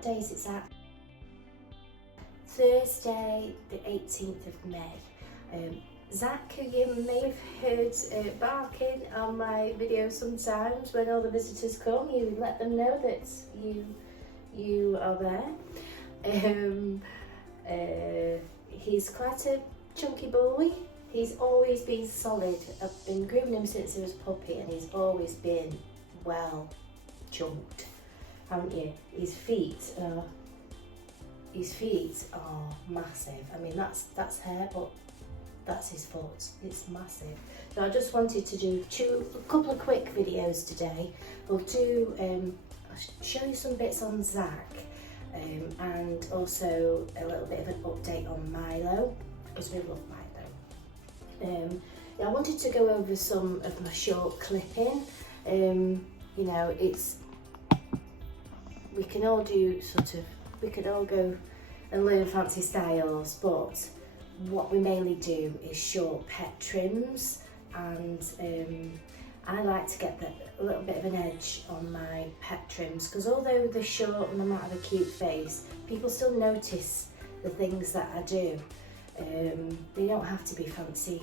what day is it, Zach? Thursday the 18th of May. Zach, who you may have heard barking on my videos sometimes when all the visitors come, you let them know that you are there. He's quite a chunky boy. He's always been solid. I've been grooming him since he was a puppy, and he's always been well chunked, haven't you? His feet are massive. I mean, that's hair, but that's his foot. It's massive. So I just wanted to do a couple of quick videos today. We'll do I'll show you some bits on Zach, and also a little bit of an update on Milo, because we love Milo. I wanted to go over some of my short clipping. You know, we can all go and learn fancy styles, but what we mainly do is short pet trims, and I like to get a little bit of an edge on my pet trims, because although they're short and they might have a cute face, people still notice the things that I do. They don't have to be fancy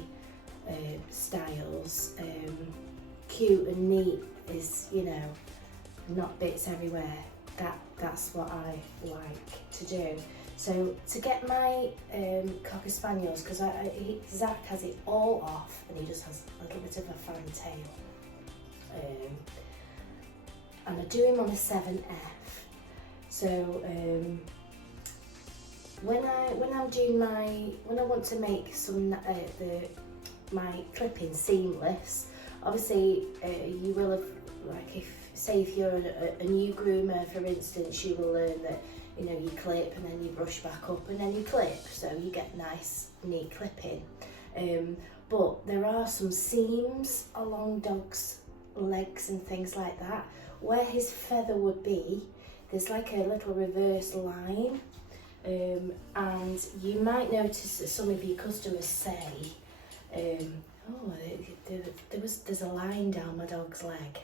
styles. Cute and neat is, you know, not bits everywhere. That's what I like to do. So to get my Cocker Spaniels, because Zach has it all off and he just has a little bit of a fine tail, and I do him on a 7F. So when I want to make some my clipping seamless, obviously you will have, like, if you're a new groomer, for instance, you will learn that, you know, you clip and then you brush back up and then you clip, so you get nice neat clipping. But there are some seams along dogs' legs and things like that. Where his feather would be, there's like a little reverse line, and you might notice that some of your customers say, oh, there's a line down my dog's leg.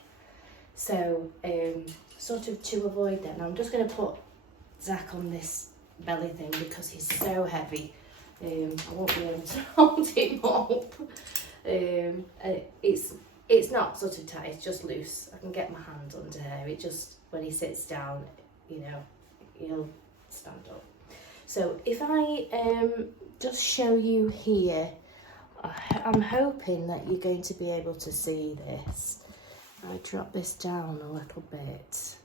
So sort of to avoid that, now I'm just going to put Zach on this belly thing because he's so heavy. I won't be able to hold him up. It's not sort of tight, it's just loose. I can get my hand under here. It just, when he sits down, you know, he'll stand up. So if I just show you here, I'm hoping that you're going to be able to see this. I drop this down a little bit.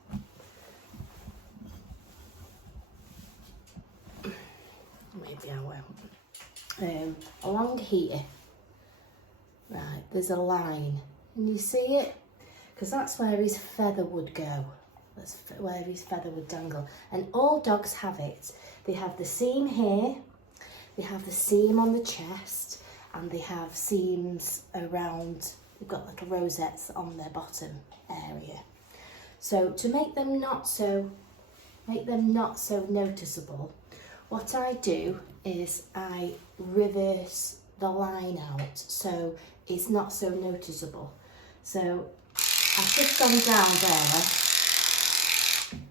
Maybe I won't. Along here, right, there's a line. Can you see it? Because that's where his feather would go. That's where his feather would dangle. And all dogs have it. They have the seam here, they have the seam on the chest, and they have seams around. They've got little rosettes on their bottom area. So to make them not so noticeable, what I do is I reverse the line out so it's not so noticeable. So I've just gone down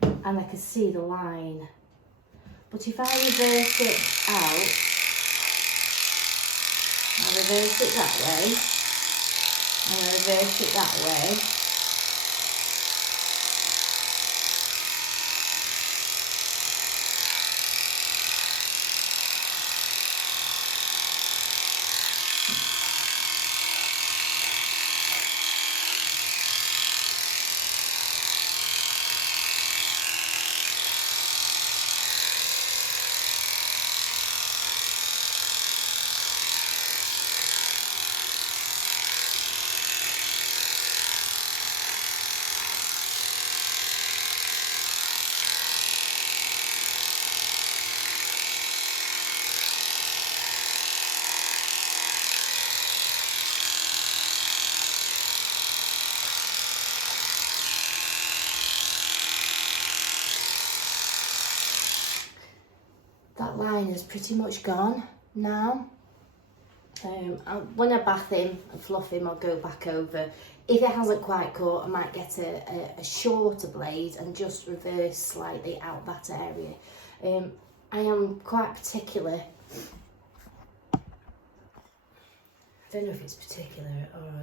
there and I can see the line. But if I reverse it out, I reverse it that way, and I reverse it that way, that line is pretty much gone now. When I bath him and fluff him, I'll go back over. If it hasn't quite caught, I might get a shorter blade and just reverse slightly out that area. I am quite particular. I don't know if it's particular or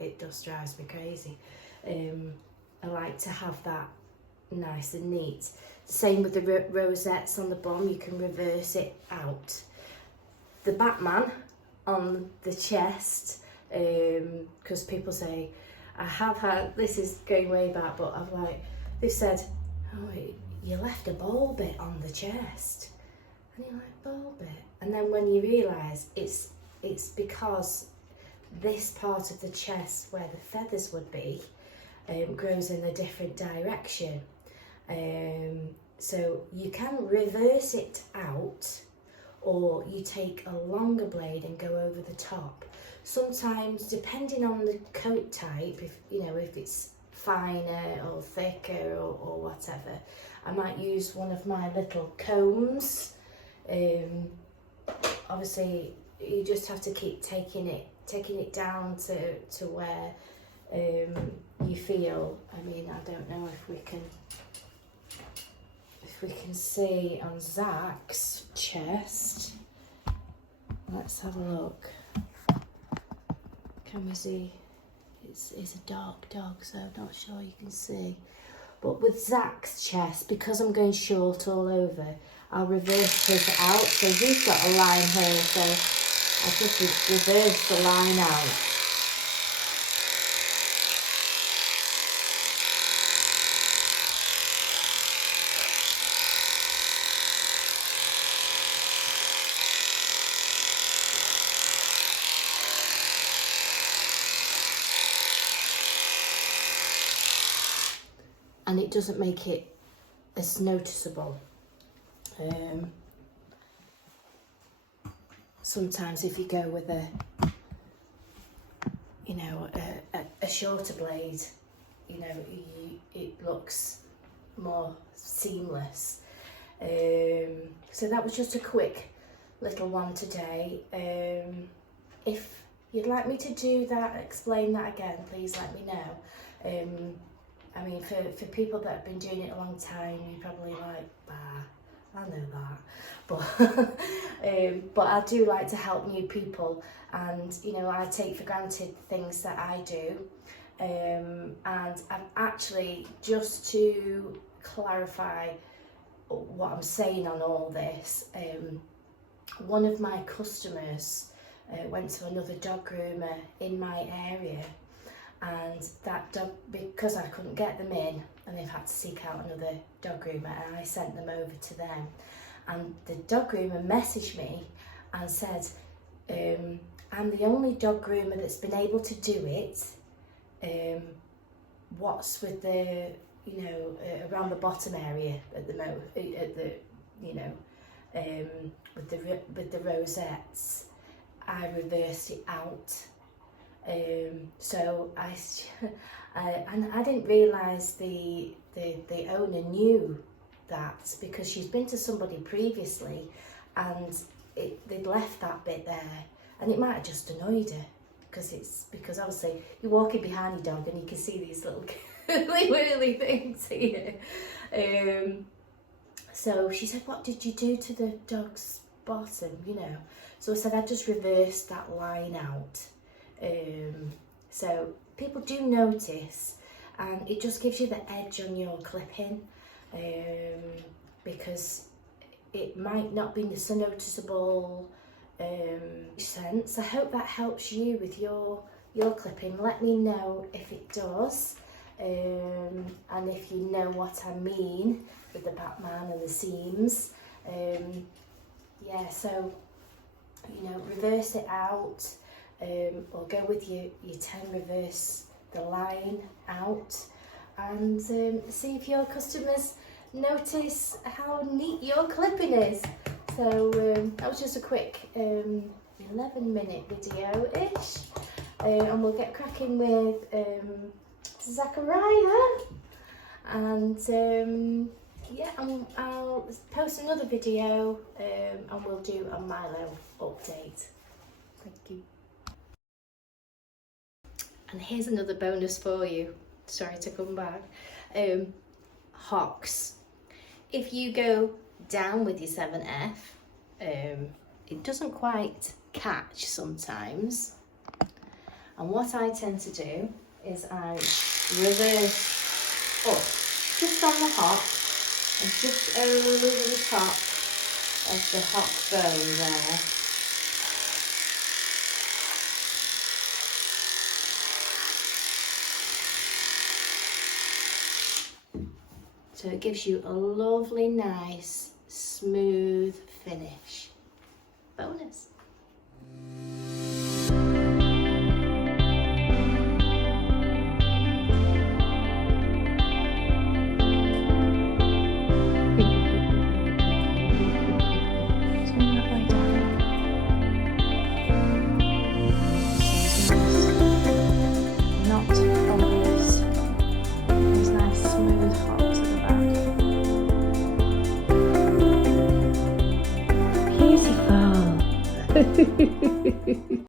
it just drives me crazy. I like to have that nice and neat. Same with the rosettes on the bum, you can reverse it out. The Batman on the chest, because people say, I have had, this is going way back, but they've said, oh, you left a ball bit on the chest. And you're like, ball bit? And then when you realise it's because this part of the chest where the feathers would be grows in a different direction. So you can reverse it out, or you take a longer blade and go over the top. Sometimes, depending on the coat type, if it's finer or thicker or whatever, I might use one of my little combs. Obviously, you just have to keep taking it down to where you feel. I mean, I don't know if we can see on Zach's chest. Let's have a look. Can we see? It's a dark dog, so I'm not sure you can see. But with Zach's chest, because I'm going short all over, I'll reverse his out. So he's got a line here, so I just reverse the line out. And it doesn't make it as noticeable. Sometimes if you go with a shorter blade, it looks more seamless. So that was just a quick little one today. If you'd like me to do that, explain that again, please let me know. I mean, for people that have been doing it a long time, you're probably like, bah, I know that. But I do like to help new people, and I take for granted things that I do. And I've actually, just to clarify what I'm saying on all this, one of my customers went to another dog groomer in my area. And that dog, because I couldn't get them in, and they've had to seek out another dog groomer, and I sent them over to them. And the dog groomer messaged me and said, I'm the only dog groomer that's been able to do it. What's with the, around the bottom area at the with the rosettes, I reversed it out. So I didn't realise the owner knew that, because she's been to somebody previously and they'd left that bit there, and it might have just annoyed her, because obviously you're walking behind your dog and you can see these little whirly things here. So she said, what did you do to the dog's bottom, So I said, I just reversed that line out. So people do notice, and it just gives you the edge on your clipping, because it might not be so noticeable sense. I hope that helps you with your clipping. Let me know if it does, and if you know what I mean with the Batman and the seams. Yeah, so reverse it out. Or go with your 10, reverse the line out, and see if your customers notice how neat your clipping is. So that was just a quick 11-minute video-ish, and we'll get cracking with Zachariah, and yeah, I'll post another video, and we'll do a Milo update. you. And here's another bonus for you. Sorry to come back. Hocks. If you go down with your 7F, it doesn't quite catch sometimes. And what I tend to do is I reverse up just on the hock and just over the top of the hock bone there. So it gives you a lovely, nice, smooth finish. Bonus. Not obvious. These nice smooth hocks at the back. Beautiful.